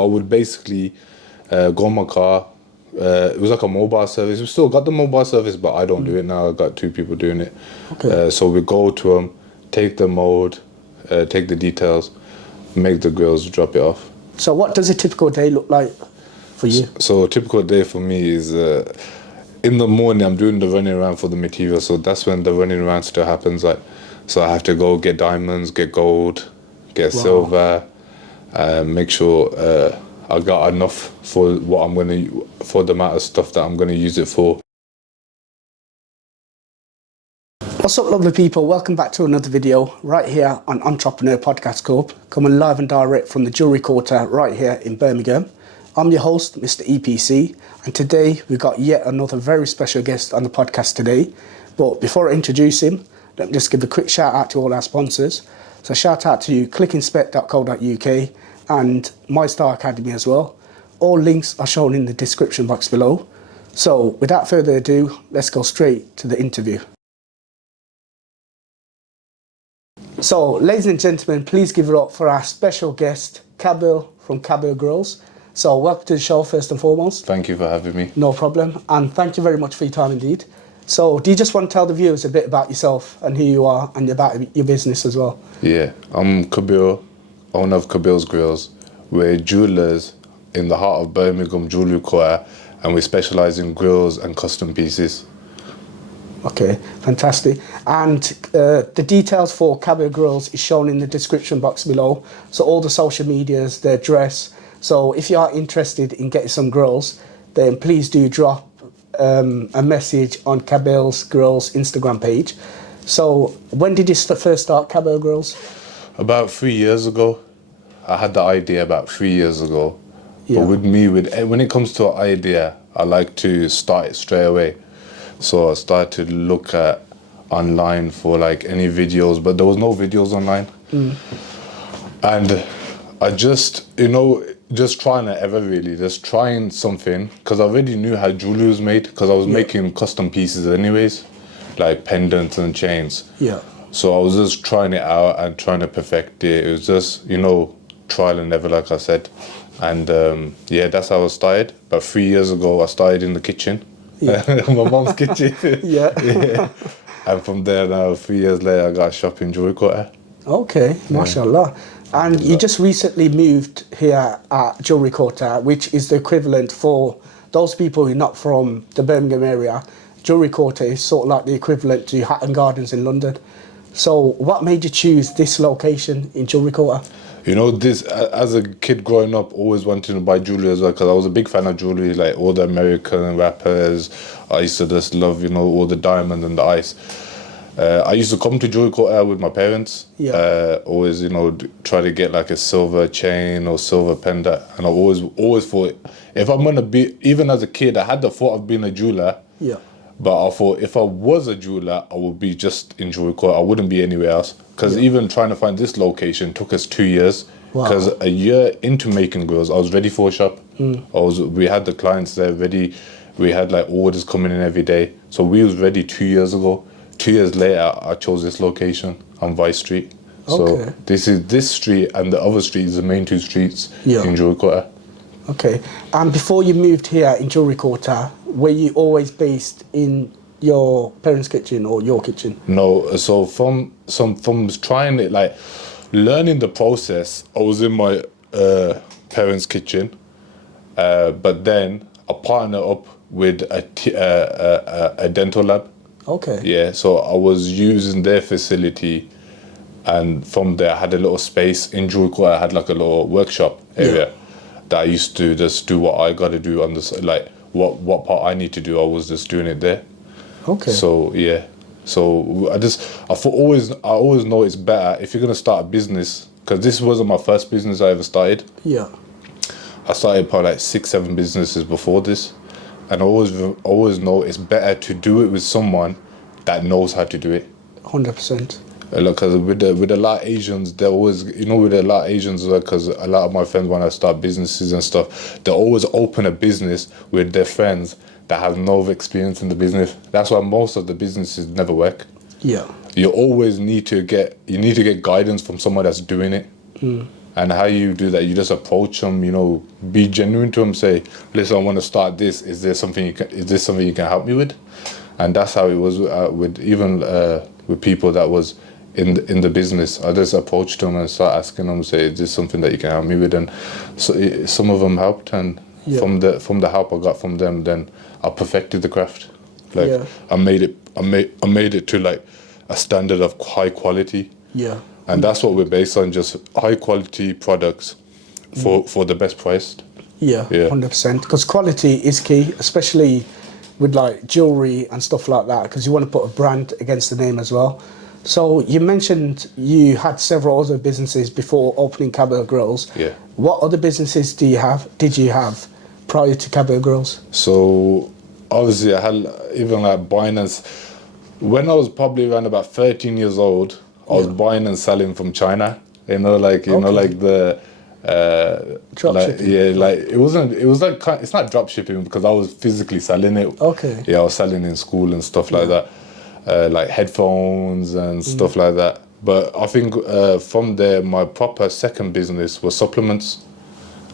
I would basically go in my car. It was like a mobile service. We still got the mobile service, but I don't do it now. I've got 2 people doing it. Okay. So we go to them, take the mold, take the details, make the grills, drop it off. So what does a typical day look like for you? So a typical day for me is in the morning I'm doing the running around for the material. So that's when the running around still happens. Like, so I have to go get diamonds, get gold, get silver, make sure I got enough for what I'm for the amount of stuff that I'm gonna use it for. What's up, lovely people? Welcome back to another video right here on Entrepreneur Podcast Corp, coming live and direct from the Jewellery Quarter right here in Birmingham. I'm your host, Mr EPC, and today we've got yet another very special guest on the podcast today. But before I introduce him, let me just give a quick shout out to all our sponsors. So shout out to clickinspect.co.uk and My Star Academy as well. All links are shown in the description box below. So without further ado, let's go straight to the interview. So, ladies and gentlemen, please give it up for our special guest, Kabil from Kabils Grills. So, welcome to the show first and foremost. Thank you for having me. No problem, and thank you very much for your time indeed. So, do you just want to tell the viewers a bit about yourself and who you are and about your business as well? Yeah, I'm Kabil, owner of Kabils Grills. We're jewellers in the heart of Birmingham'S Jewellery, and we specialise in grills and custom pieces. Okay, fantastic. And the details for Kabils Grills is shown in the description box below. So all the social medias, the address. So if you are interested in getting some grills, then please do drop a message on Kabils Grills Instagram page. So when did you first start Kabils Grills? About 3 years ago. I had the idea about 3 years ago. Yeah. But with me, when it comes to an idea, I like to start it straight away. So I started to look at online for like any videos, but there was no videos online. And I just, just trying it ever really, just trying something, because I already knew how jewelry was made, because I was making custom pieces anyways, like pendants and chains. Yeah. So I was just trying it out and trying to perfect it. It was just, trial and error, like I said. And yeah, that's how I started. About 3 years ago, I started in the kitchen. Yeah. My mom's kitchen. Yeah. And from there now, 3 years later, I got a shop in Jewellery Quarter. Okay, mashallah. And you just recently moved here at Jewellery Quarter, which is the equivalent for those people who are not from the Birmingham area. Jewellery Quarter is sort of like the equivalent to Hatton Gardens in London. So what made you choose this location in Jewellery Quarter? This, as a kid growing up, always wanting to buy jewelry as well, because I was a big fan of jewelry, like all the American rappers. I used to just love, all the diamonds and the ice. I used to come to Jewellery Quarter with my parents. Yeah. Always, try to get like a silver chain or silver pendant. And I always thought, if I'm going to be, even as a kid, I had the thought of being a jeweler. Yeah. But I thought if I was a jeweler, I would be just in Jewellery Quarter. I wouldn't be anywhere else. Because even trying to find this location took us 2 years. Because a year into making grills, I was ready for a shop. We had the clients there ready. We had like orders coming in every day. So we was ready 2 years ago. 2 years later, I chose this location on Vyse Street. So this street and the other street is the main 2 streets in Jewellery Quarter. Okay. And before you moved here in Jewellery Quarter, were you always based in your parents' kitchen or your kitchen? No, so from trying it, like learning the process, I was in my parents' kitchen, but then I partnered up with a dental lab. Okay. Yeah, so I was using their facility, and from there I had a little space in Jewellery Quarter. I had like a little workshop area that I used to just do what I got to do on this, like what part I need to do. I was just doing it there. Okay. So yeah, so I always know it's better if you're gonna start a business, because this wasn't my first business I ever started. Yeah. I started probably like 6-7 businesses before this, and I always know it's better to do it with someone that knows how to do it. 100%. Because with a lot of Asians, they're always, with a lot of Asians, because a lot of my friends, when I start businesses and stuff, they always open a business with their friends that have no experience in the business. That's why most of the businesses never work. Yeah. You always need to get guidance from someone that's doing it. And how you do that, you just approach them, you know, be genuine to them, say, listen, I want to start this. Is this something you can help me with? And that's how it was with even with people that was in the business. I just approached them and started asking them, say, is this something that you can help me with? And so some of them helped, and from the help I got from them, then I perfected the craft. Like I made it to like a standard of high quality. Yeah. And that's what we're based on, just high quality products for the best priced. Yeah, 100%. Because quality is key, especially with like jewellery and stuff like that, because you want to put a brand against the name as well. So you mentioned you had several other businesses before opening Kabils Grills. Yeah. What other businesses did you have prior to Kabils Grills? So obviously I had even like buying and... When I was probably around about 13 years old, I was buying and selling from China, you know, like like the drop shipping. like it was like it's not drop shipping because I was physically selling it. Okay. Yeah, I was selling in school and stuff like that, like headphones and stuff like that. But I think from there, my proper second business was supplements.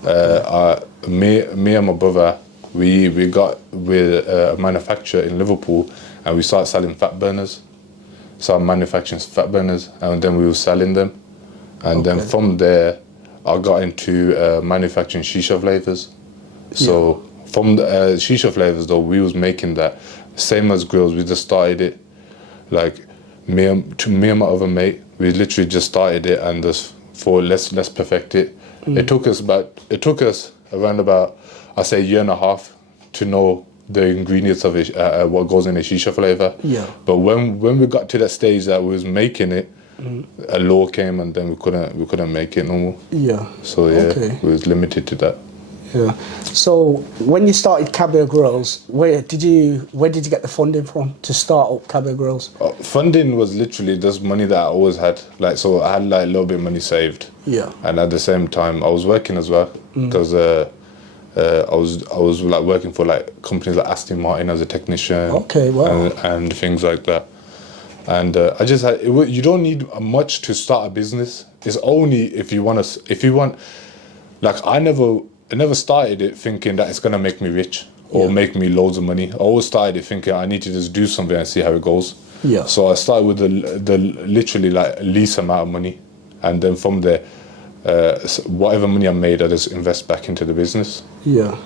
Me and my brother, we got with a manufacturer in Liverpool, and we started selling fat burners. So I'm manufacturing fat burners, and then we were selling them. And then from there, I got into manufacturing shisha flavors. So from the shisha flavors, though, we was making that same as grills. We just started it, like me and my other mate. We literally just started it, and just for let's perfect it. It took us around about, I say, a year and a half to know the ingredients of it, what goes in a shisha flavor. Yeah. But when we got to that stage that we was making it, a law came, and then we couldn't make it no more. Yeah. So we was limited to that. Yeah. So when you started Kabils Grills, where did you get the funding from to start up Kabils Grills? Funding was literally just money that I always had. Like, so I had like a little bit of money saved. Yeah. And at the same time, I was working as well, because I was like working for like companies like Aston Martin as a technician. Okay, wow. And things like that. And I just had, you don't need much to start a business. It's only if you want, like I never started it thinking that it's gonna make me rich or make me loads of money. I always started it thinking I need to just do something and see how it goes. Yeah. So I started with the literally like least amount of money, and then from there, whatever money I made, I just invest back into the business. Yeah.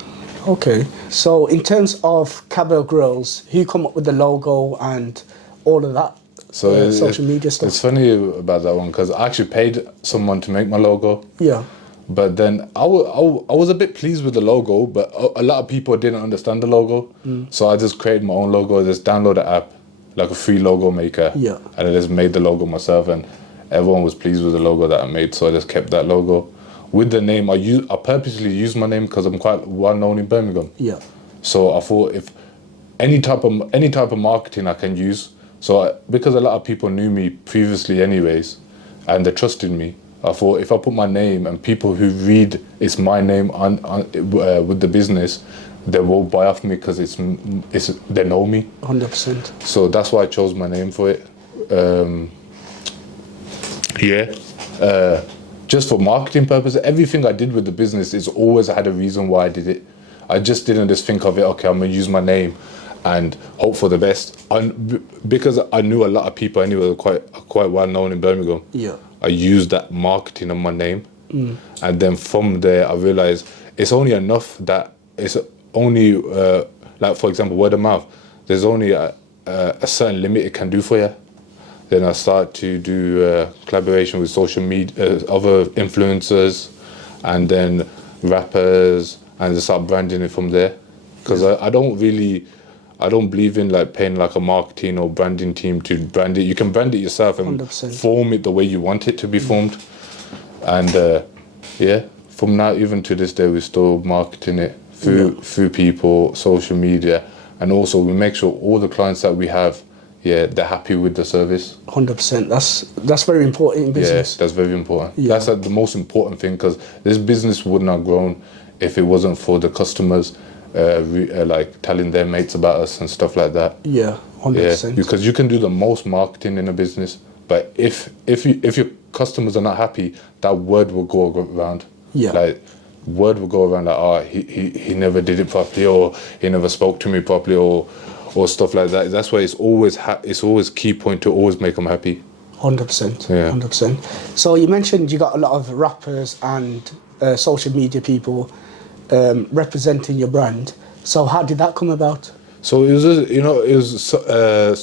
Okay. So in terms of Kabils Grills, who come up with the logo and all of that? So social media stuff. It's funny about that one because I actually paid someone to make my logo. Yeah. But then I was a bit pleased with the logo, but a lot of people didn't understand the logo. So I just created my own logo. I just download the app, like a free logo maker. Yeah. And I just made the logo myself, and everyone was pleased with the logo that I made. So I just kept that logo. With the name, I purposely used my name because I'm quite well known in Birmingham. Yeah. So I thought if any type of marketing I can use. So because a lot of people knew me previously anyways, and they trusted me, I thought if I put my name and people who read it's my name on with the business, they will buy off me because it's they know me. 100%. So that's why I chose my name for it. Just for marketing purposes, everything I did with the business is always had a reason why I did it. I just didn't just think of it, okay, I'm gonna use my name and hope for the best. Because I knew a lot of people anyway, quite well known in Birmingham. Yeah. I used that marketing on my name, and then from there I realized it's only enough that it's only like, for example, word of mouth. There's only a certain limit it can do for you. Then I started to do collaboration with social media, other influencers, and then rappers, and just start branding it from there. Because I don't believe in like paying like a marketing or branding team to brand it. You can brand it yourself and 100%. form it the way you want it to be formed. And from now even to this day, we're still marketing it through people, social media, and also we make sure all the clients that we have, they're happy with the service. 100%. That's very important in business. Yeah, that's very important. Yeah. That's like the most important thing, because this business wouldn't have grown if it wasn't for the customers like telling their mates about us and stuff like that. Yeah, 100%. Yeah, because you can do the most marketing in a business, But if your customers are not happy, that word will go around. Yeah. Like, word will go around like, oh, he never did it properly, or he never spoke to me properly, or stuff like that. That's why it's always key point to always make them happy. 100%. Yeah. 100%. So you mentioned you got a lot of rappers and social media people representing your brand. So how did that come about? So it was just,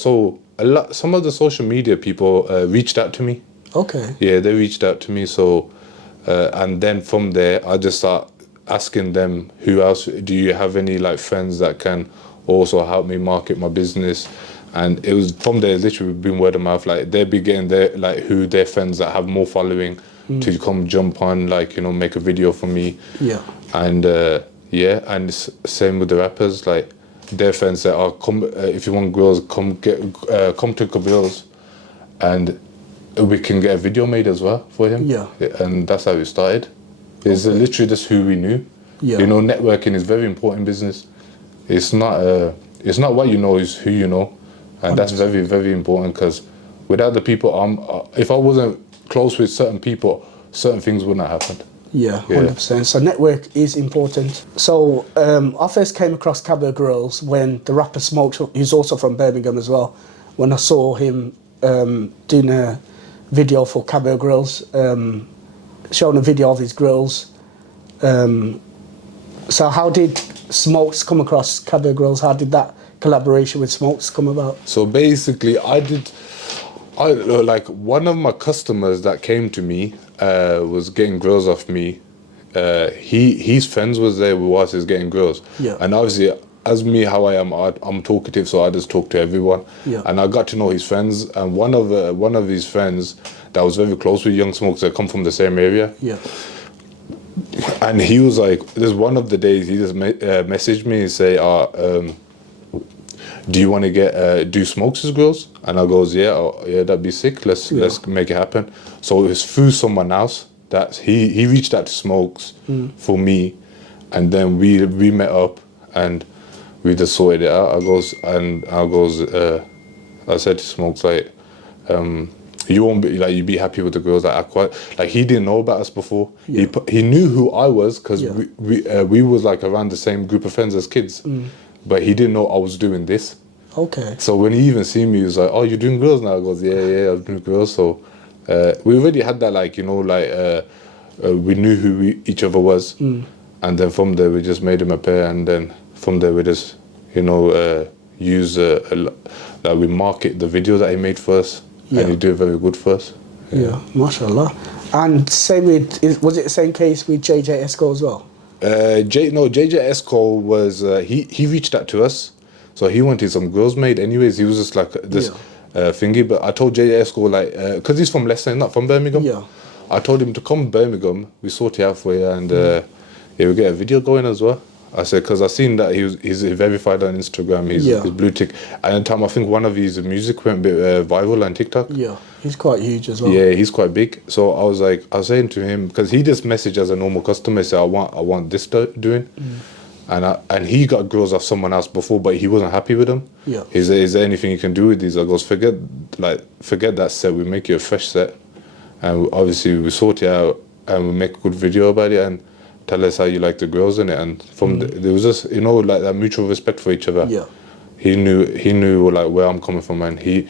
so a lot. Some of the social media people reached out to me. Okay. Yeah, they reached out to me. So and then from there, I just start asking them, who else do you have any like friends that can also help me market my business? And it was from there, literally been word of mouth. Like they'd be getting their friends that have more following to come jump on, like, make a video for me. Yeah. And and it's same with the rappers. Like their friends that are if you want grills, come to Kabils, and we can get a video made as well for him. Yeah. And that's how it started. It's literally just who we knew. Yeah. Networking is very important in business. It's not what you know, it's who you know. And that's very, very important, because without the people, if I wasn't close with certain people, certain things wouldn't have happened. Yeah, 100%. So network is important. So I first came across Kabils Grills when the rapper Smokes, who's also from Birmingham as well, when I saw him doing a video for Kabils Grills, showing a video of his grills. So how did Smokes come across Kabils Grills? How did that collaboration with Smokes come about? So basically, one of my customers that came to me was getting grills off me. His friends was there with us, is getting grills. Yeah. And obviously, as me, how I am, I'm talkative, so I just talk to everyone. Yeah. And I got to know his friends, and one of his friends that was very close with Young Smokes, that come from the same area. Yeah. And he was like, there's one of the days he just messaged me and say, do you want to do Smokes' grills? And I goes, yeah, that'd be sick. Let's make it happen. So it was through someone else that he reached out to Smokes for me, and then we met up and we just sorted it out. I said to Smokes, like, you won't be like, you'd be happy with the girls. Like he didn't know about us before. Yeah. He knew who I was, because we was like around the same group of friends as kids, but he didn't know I was doing this. Okay. So when he even seen me, he was like, "Oh, you're doing grills now?" I goes, "Yeah, I'm doing grills." So we already had that, we knew who each other was, and then from there we just made him a pair, and then from there we just we market the video that he made for us. Yeah. And he did very good for us. Yeah, mashallah. And same with, was it the same case with JJ Esco as well? JJ Esco was, he reached out to us. So he wanted some grills made anyways. He was just like this thingy. But I told JJ Esco, because he's from Leicester, not from Birmingham. Yeah. I told him to come to Birmingham. We sort it out for you. And we get a video going as well. I said, because I seen that he's verified on Instagram, he's blue tick. And at the time, I think one of his music went a bit viral on TikTok. Yeah, he's quite huge as well. Yeah, he's quite big. So I was saying to him, because he just messaged as a normal customer, said, I want this doing. And he got grills off someone else before, but he wasn't happy with them. Yeah. Is there anything you can do with these? I goes, forget that set, we make you a fresh set. And obviously we sort it out and we make a good video about it, and tell us how you like the grills in it. And from there was just that mutual respect for each other. Yeah. He knew like where I'm coming from, and he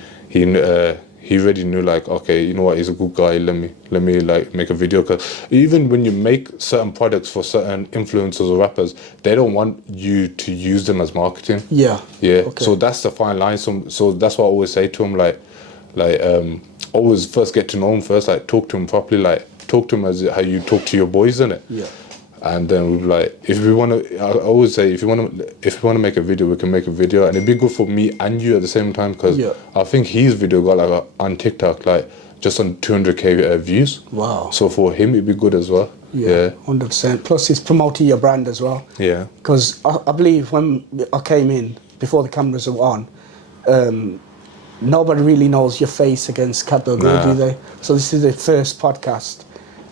already knew, like, okay, you know what, he's a good guy, let me like make a video. Because even when you make certain products for certain influencers or rappers, they don't want you to use them as marketing. Yeah. Okay. So that's the fine line. So that's what I always say to him, always first get to know him first, like talk to him properly, like talk to him as how you talk to your boys, innit? Yeah. And then I always say, if you want to make a video, we can make a video, and it'd be good for me and you at the same time, because I think his video got on TikTok just on 200k views. Wow. So for him, it'd be good as well. Yeah. 100%. Plus, it's promoting your brand as well. Yeah. Because I believe when I came in, before the cameras were on, nobody really knows your face against Kabils Grills, do they? So this is the first podcast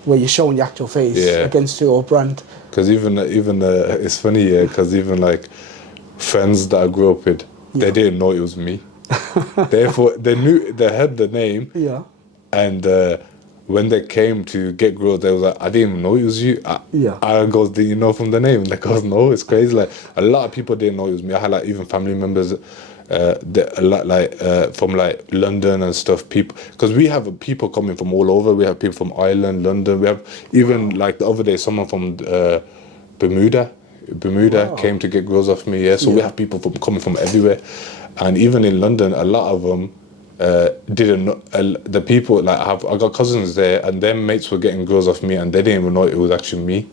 where you're showing your actual face against your brand. Because even it's funny, because even like friends that I grew up with, they didn't know it was me. Therefore, they had the name, And when they came to get grills, they was like, I didn't even know it was you. I goes, do you know from the name? And they goes, no, it's crazy. Like a lot of people didn't know it was me. I had like even family members a lot from like London and stuff, people, because we have people coming from all over. We have people from Ireland, London. We have even like the other day someone from Bermuda came to get grills off me. So we have people coming from everywhere. And even in London, a lot of them didn't know, the people, like I got cousins there and their mates were getting grills off me and they didn't even know it was actually me.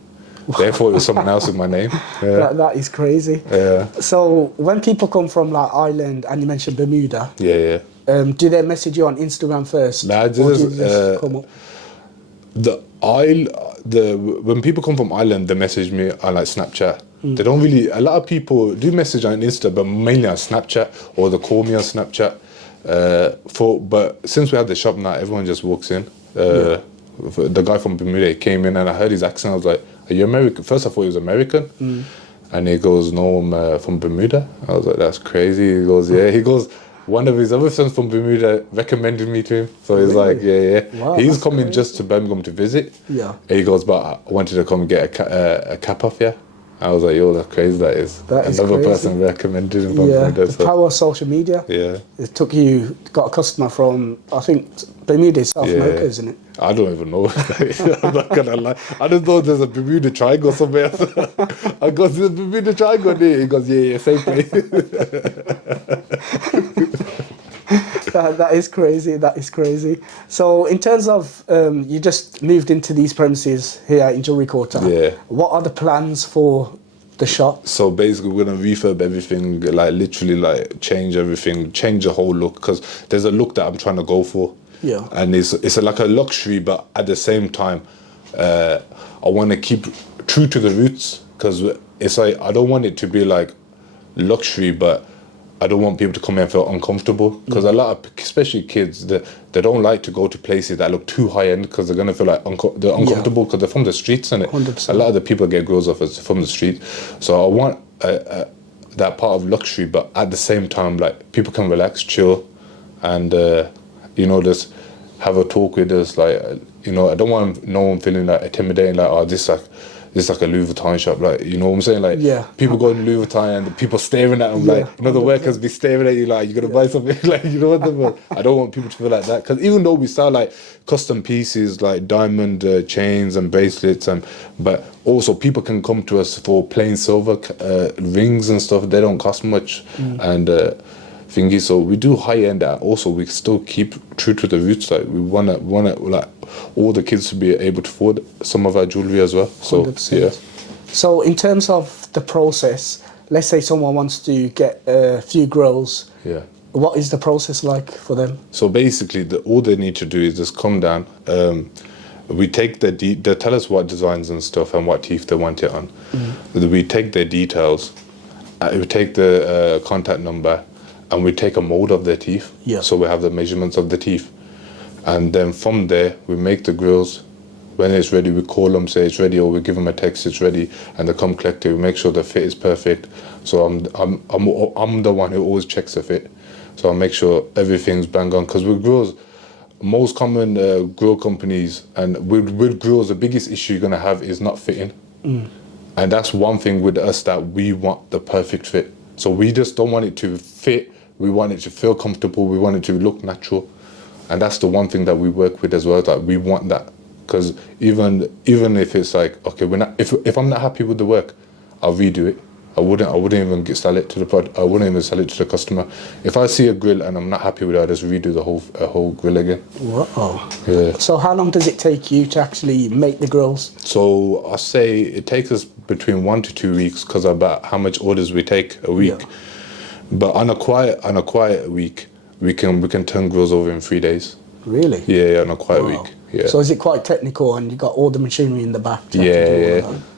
They thought it was someone else with my name. That is crazy. So when people come from like Ireland and you mentioned Bermuda, do they message you on Instagram first? Nah, just come up? When people come from Ireland, they message me on like Snapchat. They don't really, a lot of people do message on Insta, but mainly on Snapchat, or they call me on Snapchat. But since we had the shop now, everyone just walks in. The guy from Bermuda came in and I heard his accent. I was like, are you American? First I thought he was American. And he goes, no, I'm from Bermuda. I was like, that's crazy. He goes, yeah. He goes, one of his other friends from Bermuda recommended me to him. So he's like, Wow, he's coming just to Birmingham to visit. And he goes, but I wanted to come and get a cap off here. I was like, yo, that's crazy. That is another person recommended him from Bermuda. The power of social media. It took you, got a customer from, I think, Bermuda, South America, isn't it? I don't even know. I'm not gonna lie. I just know there's a Bermuda Triangle somewhere. I go, there's a Bermuda Triangle there. He goes, yeah, same place. That is crazy. That is crazy. So in terms of you just moved into these premises here in Jewellery Quarter. What are the plans for the shop? So basically we're gonna refurb everything, like literally like change everything, change the whole look, because there's a look that I'm trying to go for. And it's like a luxury, but at the same time I want to keep true to the roots, because it's like I don't want it to be like luxury, but I don't want people to come here and feel uncomfortable, because a lot of, especially kids, they don't like to go to places that look too high end, because they're going to feel like they're uncomfortable, because they're from the streets, and a lot of the people get grills off from the street. So I want that part of luxury, but at the same time, like people can relax, chill, and just have a talk with us. Like I don't want no one feeling like intimidating, like, oh, this is like a Louis Vuitton shop, like, you know what I'm saying? Like, people go to Louis Vuitton and the people staring at them, like, the workers be staring at you, like, you gotta buy something, like, you know what I don't want people to feel like that, because even though we sell like custom pieces, like diamond chains and bracelets, but also people can come to us for plain silver rings and stuff. They don't cost much, and thingy. So we do high end, also we still keep true to the roots. Like we wanna like all the kids to be able to afford some of our jewellery as well. So 100%. So in terms of the process, let's say someone wants to get a few grills. What is the process like for them? So basically, all they need to do is just come down. We take they tell us what designs and stuff and what teeth they want it on. We take their details. We take the contact number. And we take a mold of their teeth, so we have the measurements of the teeth. And then from there, we make the grills. When it's ready, we call them, say it's ready, or we give them a text, it's ready, and they come collect it. We make sure the fit is perfect. So I'm the one who always checks the fit. So I make sure everything's bang on. Because with grills, most common grill companies, and with grills, the biggest issue you're gonna have is not fitting. And that's one thing with us, that we want the perfect fit. So we just don't want it to fit. We want it to feel comfortable. We want it to look natural, and that's the one thing that we work with as well. That we want that, because even if it's like, okay, if I'm not happy with the work, I'll redo it. I wouldn't even sell it to the I wouldn't even sell it to the customer. If I see a grill and I'm not happy with it, I just redo the whole grill again. Wow. So how long does it take you to actually make the grills? So I say it takes us between 1 to 2 weeks, because about how much orders we take a week. But on a quiet week, we can turn grills over in 3 days. Really? Yeah, on a quiet week. So is it quite technical, and you got all the machinery in the back?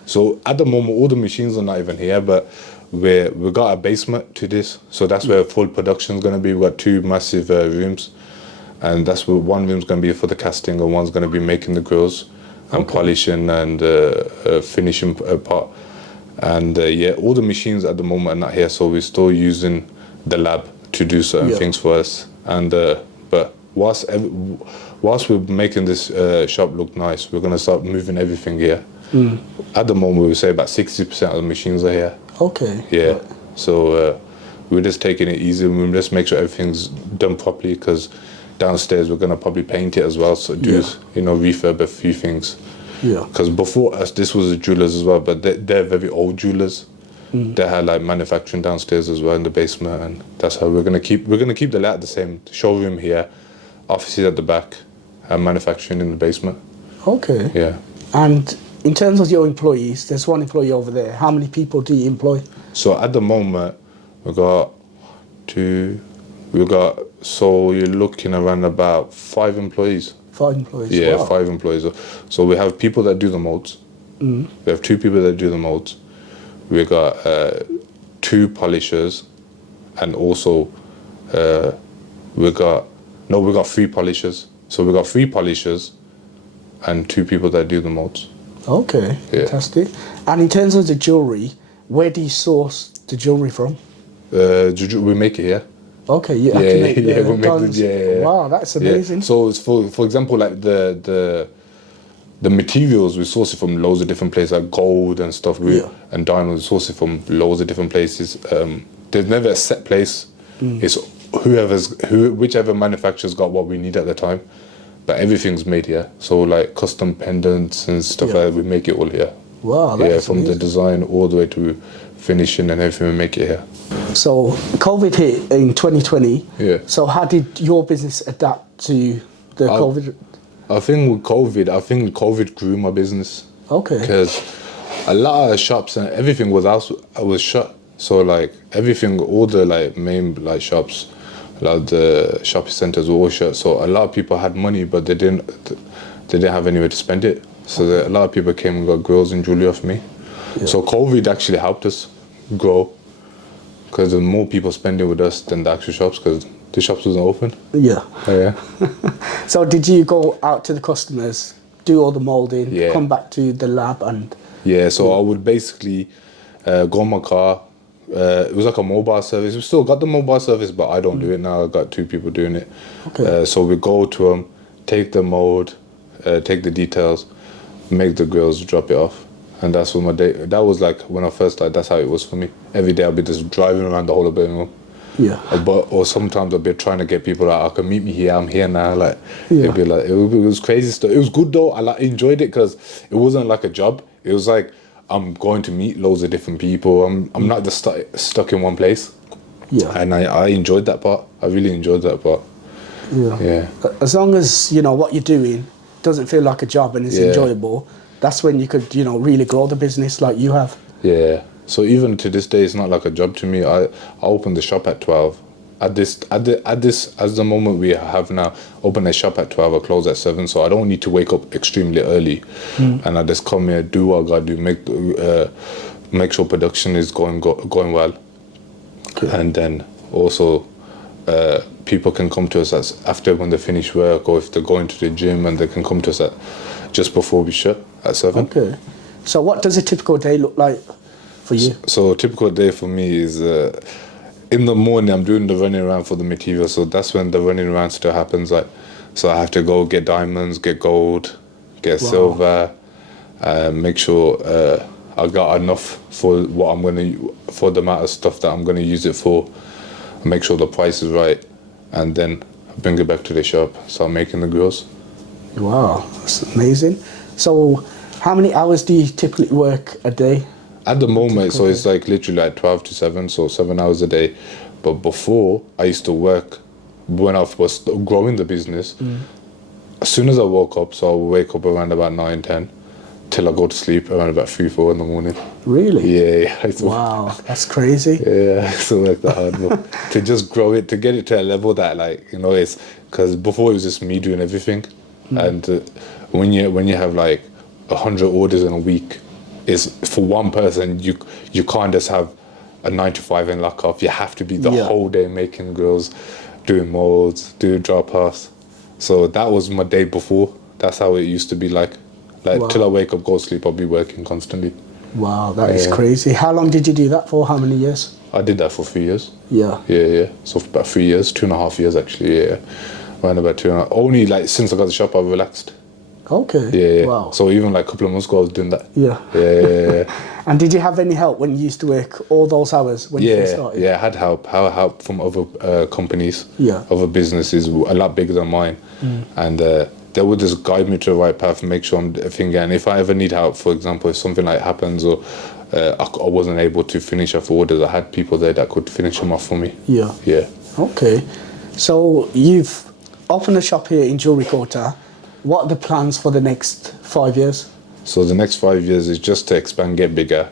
So at the moment, all the machines are not even here, but we got a basement to this, so that's where full production is going to be. We've got 2 massive rooms, and that's where one room's going to be for the casting, and one's going to be making the grills and polishing and finishing part. And all the machines at the moment are not here, so we're still using the lab to do certain things for us. And but whilst we're making this shop look nice, we're gonna start moving everything here. At the moment, we would say about 60% of the machines are here. Okay. Yeah. Right. So we're just taking it easy. We just make sure everything's done properly, because downstairs we're gonna probably paint it as well. So do refurb a few things. Yeah. Because before us, this was a jewelers as well, but they're very old jewelers. They had like manufacturing downstairs as well in the basement, and that's how we're gonna keep the layout the same. Showroom here, offices at the back, and manufacturing in the basement. Okay. Yeah. And in terms of your employees, there's one employee over there. How many people do you employ? So at the moment, so you're looking around about 5 employees. 5 employees. Yeah, Wow. 5 employees. So we have people that do the molds. We have 2 people that do the molds. We got 2 polishers, and also we got 3 polishers. So we got 3 polishers and 2 people that do the molds. Okay, Yeah. fantastic. And in terms of the jewellery, where do you source the jewellery from? We make it here. Okay, you Yeah, actually make yeah, the we make diamonds. yeah. Wow, that's amazing. Yeah. So it's for example, like the materials, we source it from loads of different places, like gold and stuff. And diamonds, we source it from loads of different places. There's never a set place. It's whichever manufacturer's got what we need at the time. But everything's made here. So like custom pendants and stuff like that, we make it all here. Wow, that's from amazing. the design all the way to finishing and everything, we make it here. So COVID hit in 2020. Yeah. So how did your business adapt to the COVID? I think COVID grew my business. Okay. Because a lot of shops and everything was shut. So like everything, all the like main like shops, like the shopping centers were all shut. So a lot of people had money, but they didn't have anywhere to spend it. So a lot of people came and got grills and jewelry off me. Yeah. So COVID actually helped us grow, because there's more people spending with us than the actual shops, because the shops wasn't open. Yeah. Yeah. So did you go out to the customers, do all the moulding, Yeah. come back to the lab and... Yeah, so I would basically go in my car. It was like a mobile service. We still got the mobile service, but I don't do it now. I've got 2 people doing it. Okay. So we go to them, take the mold, take the details, make the grills, drop it off. And that's what my day, that was like when I first started, that's how it was for me. Every day I'd be just driving around the whole of Birmingham. Yeah. Or sometimes I'd be trying to get people like, I can meet me here, I'm here now. Like, Yeah. it'd be like, it was crazy stuff. It was good though. I enjoyed it, because it wasn't like a job. It was like, I'm going to meet loads of different people. I'm not just stuck in one place. Yeah. And I enjoyed that part. I really enjoyed that part. Yeah. Yeah. As long as, what you're doing doesn't feel like a job and it's enjoyable, that's when you could, really grow the business like you have. Yeah. So even to this day, it's not like a job to me. I opened the shop at 12. At the moment we have now, open a shop at 12, I close at 7. So I don't need to wake up extremely early, and I just come here, do what I gotta do, make sure production is going well, and then also people can come to us after when they finish work, or if they're going to the gym, and they can come to us just before we shut at 7. Okay. So what does a typical day look like for you? So a typical day for me is in the morning I'm doing the running around for the material, so that's when the running around still happens. Like, so I have to go get diamonds, get gold, get silver, make sure I got enough for for the amount of stuff that I'm gonna use it for, make sure the price is right, and then bring it back to the shop, start making the grills. Wow, that's amazing. So how many hours do you typically work a day? At the moment, so it's like literally like 12 to 7, so 7 hours a day. But before, I used to work, when I was growing the business, as soon as I woke up, so I would wake up around about 9, 10, till I go to sleep around about 3, 4 in the morning. Really? Yeah. Wow, that's crazy. Yeah, so like the hard work. To just grow it, to get it to a level that it's, because before it was just me doing everything. And when you have like 100 orders in a week, is for one person, you can't just have a 9 to 5 and lock off. You have to be the whole day making grills, doing molds, doing drop-offs. So that was my day before. That's how it used to be like till I wake up, go to sleep, I'll be working constantly. Wow, that is crazy. How long did you do that for? How many years? I did that for 3 years. Yeah. Yeah. So for about 3 years, 2.5 years actually, yeah. Around about 2.5. Only like since I got the shop, I've relaxed. Okay. Yeah. Wow. So even like a couple of months ago, I was doing that. Yeah. Yeah. And did you have any help when you used to work all those hours when you first started? Yeah, I had help. I had help from other companies, Yeah. other businesses, a lot bigger than mine, and they would just guide me to the right path and make sure I'm thinking. And if I ever need help, for example, if something like happens or I wasn't able to finish off orders, I had people there that could finish them off for me. Yeah. Yeah. Okay. So you've opened a shop here in Jewellery Quarter. What are the plans for the next 5 years? So the next 5 years is just to expand, get bigger,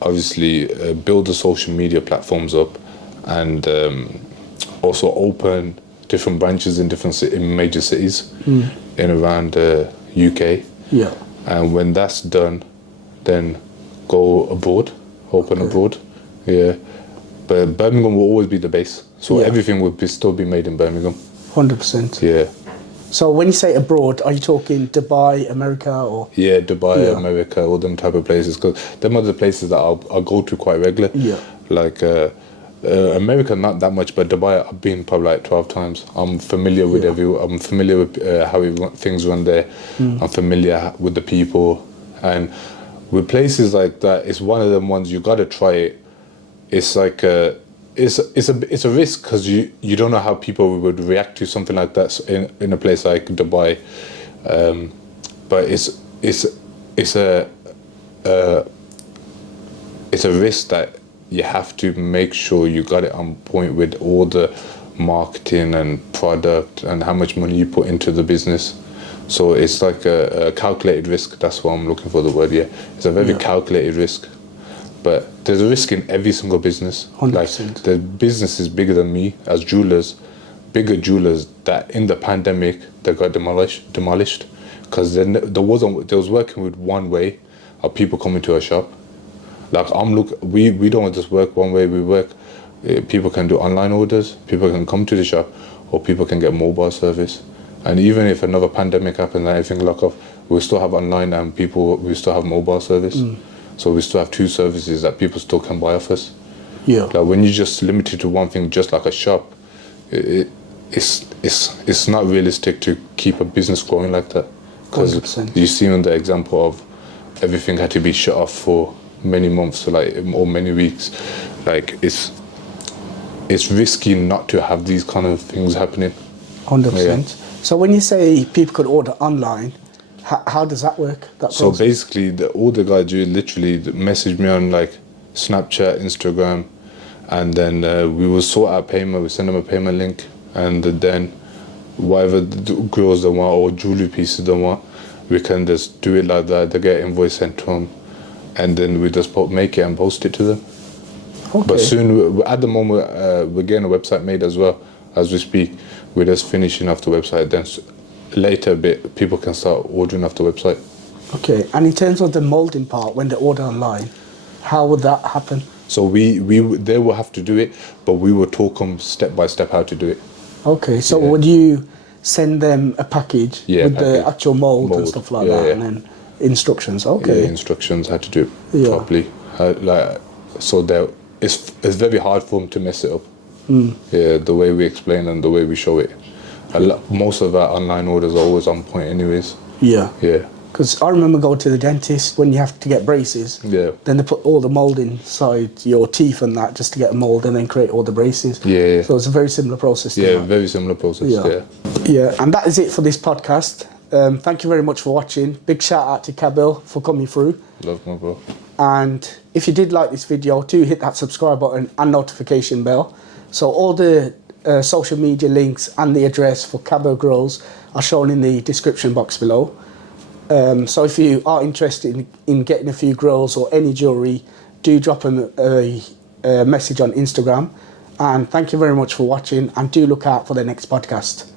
obviously build the social media platforms up, and also open different branches in in major cities in around UK. Yeah. And when that's done, then go abroad, open abroad. Yeah. But Birmingham will always be the base. So everything will still be made in Birmingham. 100%. Yeah. So when you say abroad, are you talking Dubai, America, or? Yeah, Dubai, America, all them type of places, because them are the places that I'll go to quite regularly. Yeah. Like America, not that much, but Dubai, I've been probably like 12 times. I'm familiar with I'm familiar with how things run there. I'm familiar with the people, and with places like that, it's one of them ones you gotta try it. It's like it's a risk because you don't know how people would react to something like that in a place like Dubai, but it's a risk that you have to make sure you got it on point with all the marketing and product and how much money you put into the business. So it's like a calculated risk. That's what I'm looking for, the word. Yeah, it's a very calculated risk. But there's a risk in every single business. 100%. Like the business is bigger than me as jewelers, bigger jewelers that in the pandemic they got demolished because there was working with one way of people coming to our shop. Like we don't just work one way. We work. People can do online orders. People can come to the shop, or people can get mobile service. And even if another pandemic happens and everything lock off, we still have online and we still have mobile service. So we still have two services that people still can buy off us. Yeah. Like when you're just limited to one thing, just like a shop, it's not realistic to keep a business growing like that. Because you see in the example of everything had to be shut off for many months, or many weeks. Like it's risky not to have these kind of things happening. 100%. Yeah. So when you say people could order online, how does that work? So basically, all the guys do literally message me on like Snapchat, Instagram, and then we will sort out payment. We send them a payment link, and then whatever grills they want or jewelry pieces they want, we can just do it like that. They get invoice sent to them, and then we just make it and post it to them. Okay. But soon, at the moment, we're getting a website made as well as we speak. We're just finishing off the website. Then later a bit, people can start ordering off the website. Okay, and in terms of the moulding part, when they order online, how would that happen? So they will have to do it, but we will talk them step by step how to do it. Okay, so would you send them a package with the actual mould and stuff like that, and then instructions? Okay. Yeah, instructions how to do it properly. It's very hard for them to mess it up. Yeah, the way we explain and the way we show it. Most of our online orders are always on point anyways. Yeah. Yeah. Because I remember going to the dentist when you have to get braces. Yeah. Then they put all the mould inside your teeth and that just to get a mould and then create all the braces. Yeah. So it's a very similar process. Yeah, very similar process. Yeah, and that is it for this podcast. Thank you very much for watching. Big shout out to Kabil for coming through. Love my bro. And if you did like this video, do hit that subscribe button and notification bell. So all the social media links and the address for Kabils Grills are shown in the description box below. So if you are interested in getting a few grills or any jewellery, do drop them a message on Instagram. And thank you very much for watching, and do look out for the next podcast.